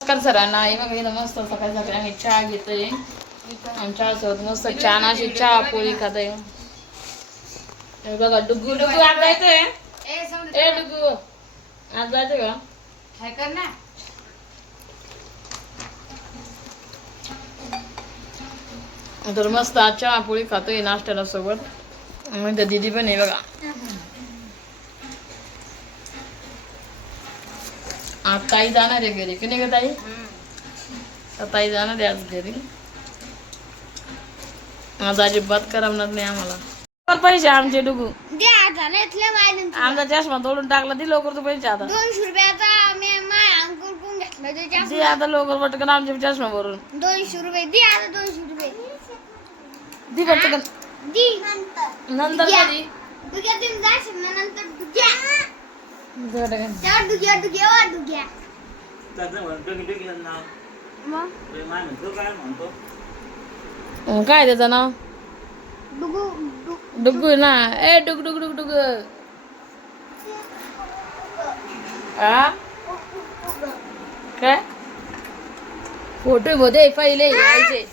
नमस्कार सरांना. हे बघा इथं मस्त सकाळी सकाळी आम्ही चहा घेतोय आणि चहासोबत मस्त छान अशी चहा पोळी खातोय. हे बघा डुगू डुगू आज जायचंय. ए डुगू आज जायचं का? काय कर ना. तर मस्त आज चहा पोळी खातोय नाश्त्याला सोबत. म्हणजे दीदी पण आहे बघा. आज ताई जाणार आहे घरी की नाही ग ताई? ताई जाणार आहे आज घरी. आज अजिबात करमणार नाही आम्हाला. पैसे आमचे डुगू आमचा चष्मा तोडून टाकला. ती लवकर तू पैसे आता 200 रुपयाचा मी माय अंकुर कोण घेतला ती आता लवकर पटकन आमचे चष्मा भरून 200 रुपये दे. आता 200 रुपये दी पटकन. दी नंतर कधी दुग्या तुम्ही जाशील ना नंतर दुग्या पटकन. त्या दुग्या दुग्या वा दुग्या काय त्याचं नाव? डुगू डुगू ना. ए डुग डुग डुग डुग. आ काय फोटो मध्ये पहिले यायचे.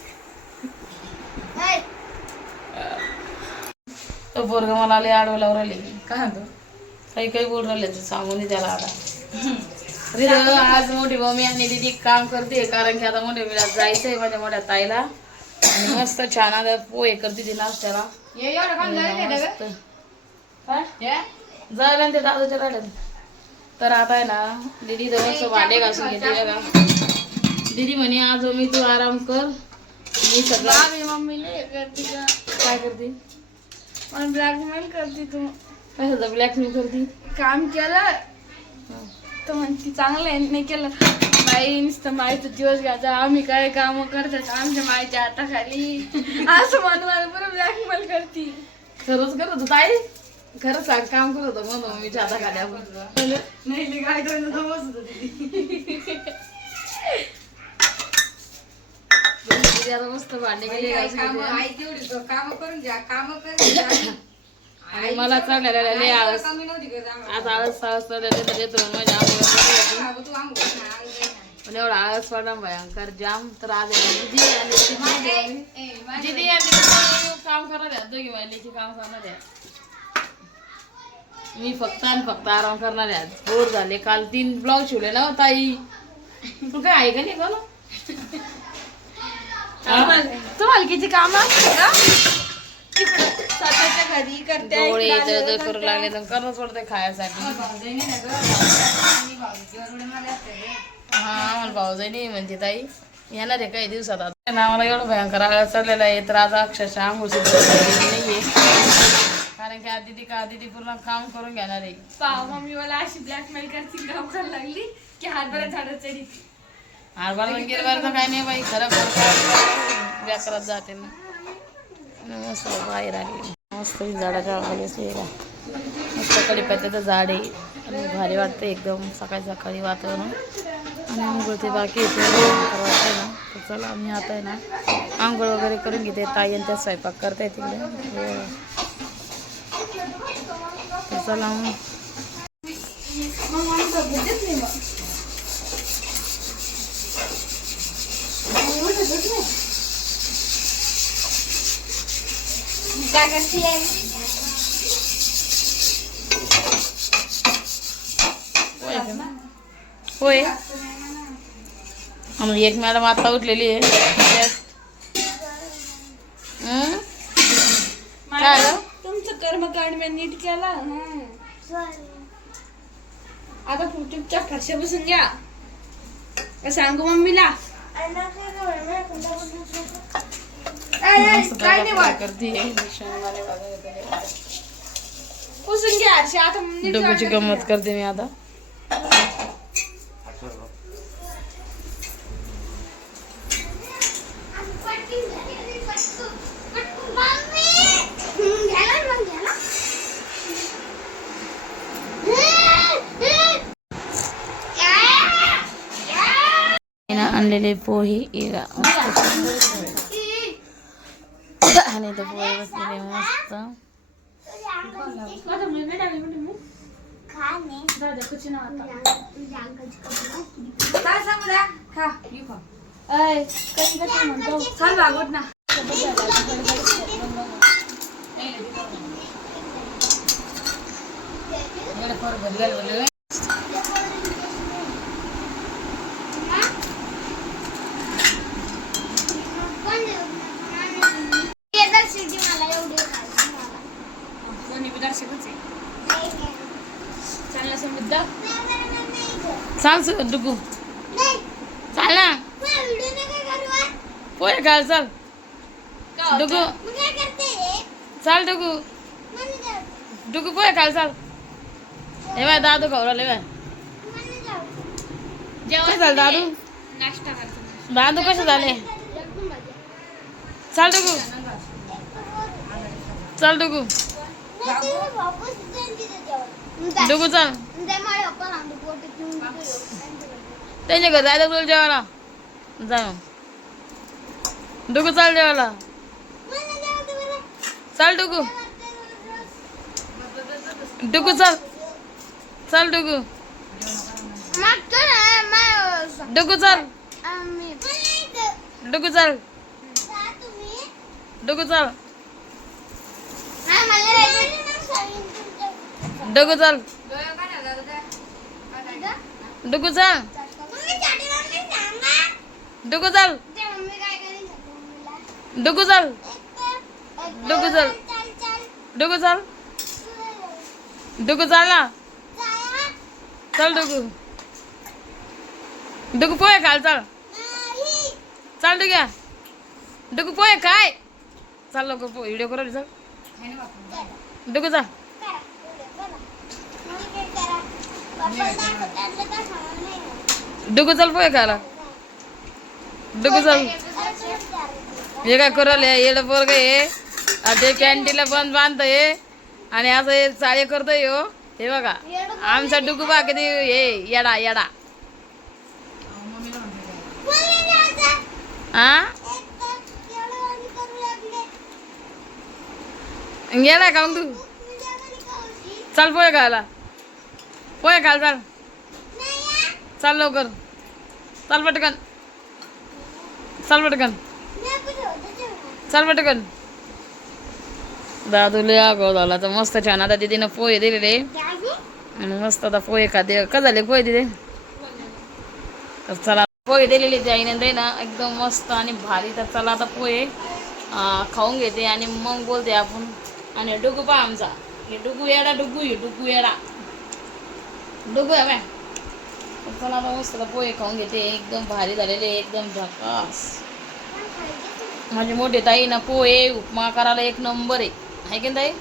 तो पोरगा मला आले आडवल्यावर आले. काय म्हणतो? काही काही बोल राहिले सांगून त्याला आता आज मोठी मम्मी आणि दीदी काम करते कारण की आता मोठ्या मिळात जायचंय माझ्या मोठ्या ताईला. आणि मस्त छान आता पोहे करते ती नाश्त्याला. जायला ते दादूच्या गाड्यात. तर आता आहे ना दीदी तर मस्त भांडे घासून घेते बघा. दीदी म्हणे आज मी तू आराम कर मी सगळं. मम्मीला करते का काय करते? मला ब्लॅकमेल करते तू. काय ब्लॅकमेल करते? काम केलं तर म्हणते चांगलं आहे नाही केलं बाई नुसतं माईचा दिवस घ्यायचा. आम्ही काय काम करतात आमच्या माईच्या हाताखाली असं म्हणून मला बरं ब्लॅकमेल करते. खरंच करत होत ताई? खरंच सांग काम करत होतं म्हणून मी हाता खाली आपण नाही काय करायचं मस्त भांडे गेले काम करून घ्या काम करून आणि मला चढलेला लय आळस. आज आळस साळस येतो माझ्या पण एवढा आळस पडला भयंकर जाम. तर आज दीदी आणि काम करणार आहे. दोघी महिन्याची काम करणार आहे. मी फक्त आणि फक्त आराम करणार आहे. बोर झाले. काल 3 ब्लाऊज शिवले ना ताई. तू काय आहे का नाही का तुम्हाला किती काम असते का? स्वतःच्या घरी करते डोळे करू लागले तर करणं सोडते खायसाठी. हा मला भाऊजाई म्हणते ताई येणार आहे काही दिवसात. आता मला एवढं भयंकर आळस चाललेला आहे. तर आज अक्षरशः आंघोळ नाहीये कारण की आज दीदी पूर्ण काम करून घेणार आहे. मम्मी मला अशी ब्लॅकमेल करते काम करायला लागली की हरभरा झाडं चढी. हरभरा गिरभराचं काय नाही बाई. खरं व्याकरात जाते ना. मस्त बाहेर आली मस्त झाडाच्या खाली मस्त कडीपत्त्याचं झाड आहे. आणि भारी वाटतं एकदम सकाळी सकाळी वातावरण. आणि आंघोळ ते बाकी येते वाटतंय ना. तर चला आम्ही आता आहे ना आंघोळ वगैरे करून घेते. ताई आणि त्या स्वयंपाक करता येतील. तर चला काय करते होय. एक मॅडम आता उठलेली आहे. काय तुमचं कर्मकांड मी नीट केला. आता युट्यूबच्या फरशा बसून घ्या. सांगू मम्मीला काय नाही करते पुसून घ्या. आता डोक्याची गंमत करते मी आता. आणलेले पोहे इरा आणि तो पोहे बसलेले मस्त. काय सांगू द्या खा येऊ खा अय कधी कधी म्हणतो चल भागवत ना चाल डुगू चाल ना पोहे घाल चल डुगू चाल डुगू डुगू पोहे घाल चाल हे बाय दादू खवराले बाय काय झालं दादू नाश्ता करतो दादू कसे झाले चाल डुगू चल डुगू डुगू चल त्यांच्या घरी जायचं तुला जेवायला जा डुगू चाल जेवायला चाल डुगू डुगू चल चल डुगू डुगू चल डुगू चल डुगू चल डुगू चल डुगू चल डुगू चल डुगू चल डुगू चल डुगू चल डुगू चल ना चल डुगू डुगू पोहे खाल चल चल डुग्या डुगू पोहे काय चल लवकर व्हिडिओ करू चल डुगू चल डुगू चल पोहे खायला डुगू चल हे काय करायला येड पोरग हे ते कॅन्टीनला बंद बांधतोय आणि असं हे चाळे करतोय हो हे बघा आमचा डुगू बा किती हे येडा येडा हा येडा का मग तू चल पोहे खायला पोहे खाल चल चल लवकर चल पटकन चल पटकन चल पटकन दादू लय आगाऊ झाला तर मस्त छान आता दीदीनं पोहे दिलेले आणि मस्त आता पोहे खाते का झाले पोहे दिले तर चला पोहे दिलेले ते आईने ना एकदम मस्त आणि भारी तर चला आता पोहे खाऊन घेते आणि मग बोलते आपण आणि डुगू पा आमचा हे डुगू येडा डुगू हे डुगू येडा डुगू आहे बाय चला आता मस्त पोहे खाऊन घेते एकदम भारी झालेले एकदम झकास माझी मोठी ताई ना पोहे उपमा करायला एक नंबर आहे की ताई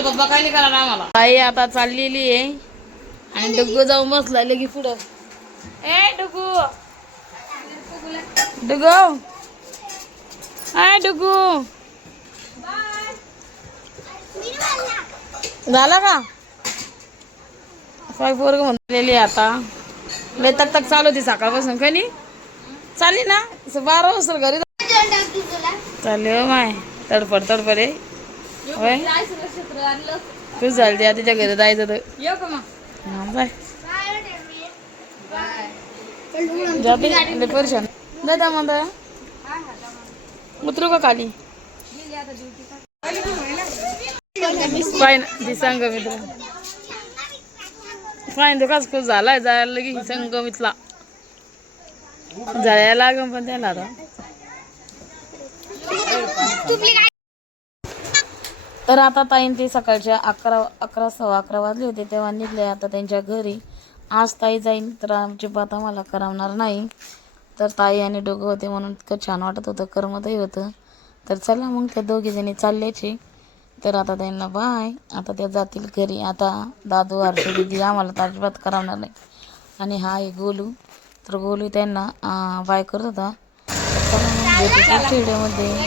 पप्पा काय नाही करायला आम्हाला ताई आता चाललेली आहे आणि डुगू जाऊन बसला लगी पुढं ए डुगू डुगू हाय डुगू झाला का काय पोरग म्हणलेली आता लय तक तक चालू होती सकाळपासून का नाही चालली ना 12 वाजता घरी चालले हो माय तडफड तडफड आहे होय तू चालते आता तिच्या घरी जायचं तर येऊ का मग बाय जाते परेशान दादा म्हणता उतरू का खाली पाय ना संगमित्र पाय तो काच खूप झालाय जायला लगी संगमितला जायला लागेल पण त्याला आता तर आता ताईन ते सकाळच्या 11 सव्वा 11 वाजले होते तेव्हा निघले आता त्यांच्या घरी आज ताई जाईन तर आमची बात आम्हाला करवणार नाही तर ताई आणि डोगं होते म्हणून इतकं छान वाटत होतं करमतही होतं तर चला मग त्या दोघी जणी चालल्याचे तर आता त्यांना बाय आता त्या जातील घरी आता दादू हर्षू दीदी आम्हाला तर अजिबात करवणार नाही आणि हा आहे गोलू तर गोलू त्यांना बाय करत होता तर चला मग भेटू पुढच्या व्हिडिओमध्ये